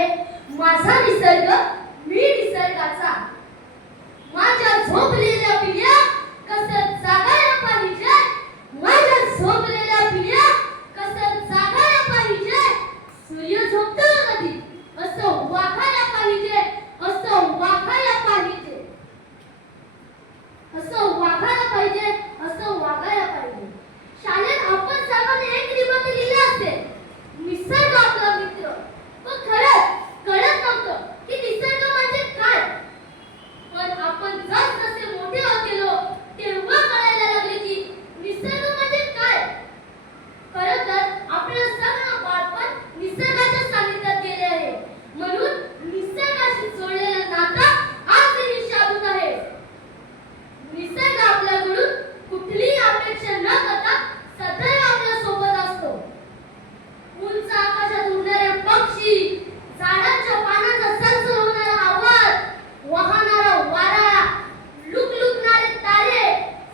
आहे माझा निसर्ग मी निसर्गाचा. माझ्या झोपलेल्या पिल्ल्या कसं जागायला पाहिजे, माझ्या झोपलेल्या पिल्ल्या कसं जागायला पाहिजे. सूर्य झोपतो कधी असं वागायला पाहिजे, असं वागायला पाहिजे, असं वागायला पाहिजे, असं वागायला पाहिजे. शाळेत आपण सर्वांनी एक निबंध लिहिला असेल, निसर्ग आपला मित्र. पण खरंच कळत नव्हतं की निसर्ग म्हणजे काय. पण आपण जसजसे मोठे होत गेलो तेव्हा कळायला लागले की निसर्ग म्हणजे काय. खरं तर आपलं सगळं बालपण निसर्गाच्या सानिध्यात गेले आहे, म्हणून निसर्गाशी जोडलेलं नातं आजही शाबूत आहे. निसर्ग आपल्याकडून कुठलीही अपेक्षा न करता सदैव आपल्या सोबत असतो. उंच आकाशात उडणारे पक्षी, झाडांच्या पानांचा सरसर होणारा आवाज, वाहणारा वारा, लुकलुकणारे तारे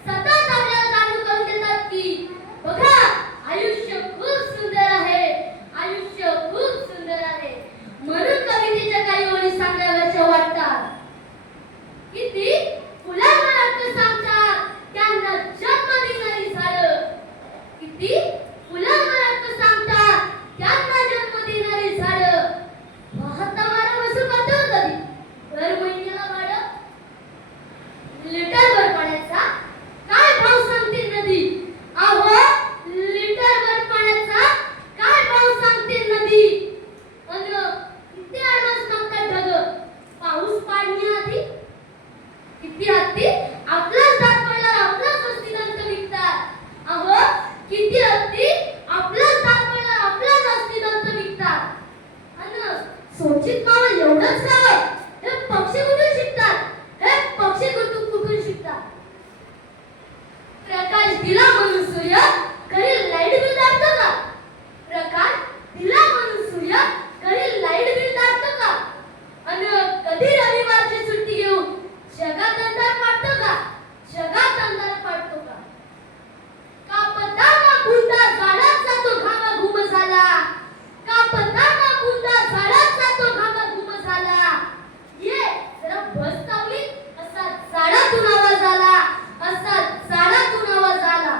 सतत आपल्याला जाणीव करून देतात की बघा आयुष्य खूप सुंदर आहे, आयुष्य खूप सुंदर आहे. म्हणून कवितेच्या काही ओळी सांगाव्याशा वाटतात. किती फुलांवर अर्थ सांगतात त्यांना जन्म देणारी झाडं, किती फुलांवर अर्थ सांगतात त्यांना जन्म देणारी झाडं. वाहता वारा वसू करतो कधी दर महिन्याला वाढ. लिटरभर पाण्याचा काय भाव सांगते नदी, अहो लिटरभर पाण्याचा काय भाव सांगते नदी. अन किती ॲडव्हान्स मागतात ढग पाऊस पाडण्याआधी. किती हत्ती आपलाच दात पडल्यावर आपलाच अस्थिदंत विकतात, अहो किती हत्ती आपलाच दात पडल्यावर आपलाच अस्थिदंत विकतात. अन सोचित मावा एवढंच काय, हे पक्षी कुठून शिकतात, हे पक्षी कुठून शिकतात. प्रकाश दिला म्हणून सूर्य घरी लाईट बिल दाबतो का, प्रकाश दिला म्हणून सूर्य घरी लाईट बिल दाबतो का. अन कधी रविवारची सुट्टी घेऊन जगात अंधार पाडतो का, जगात अंधार पाडतो का. कापताना बुंदा झाडाचा तो घामा घुम झाला, कापताना बुंदा झाडाचा तो घामा घुम झाला. ये जरा बस चावली असा झाडातून आवाज आला, असा झाडातून आवाज आला.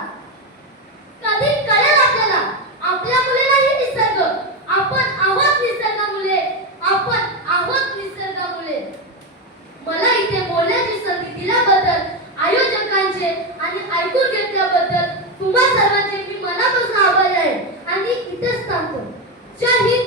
कधी कळेल आपल्याला आपल्या मुलीलाही निसर्ग, आपण आहोत निसर्गामुळे, आपण आहोत निसर्गामुळे. मला इथे बोलण्याची संधी दिल्याबद्दल आयोजकांचे आणि ऐकून घेतल्याबद्दल तुम्हा सर्वांचे मी मनापासून आभारी आहे आणि इथेच थांबतो. जय हिंद.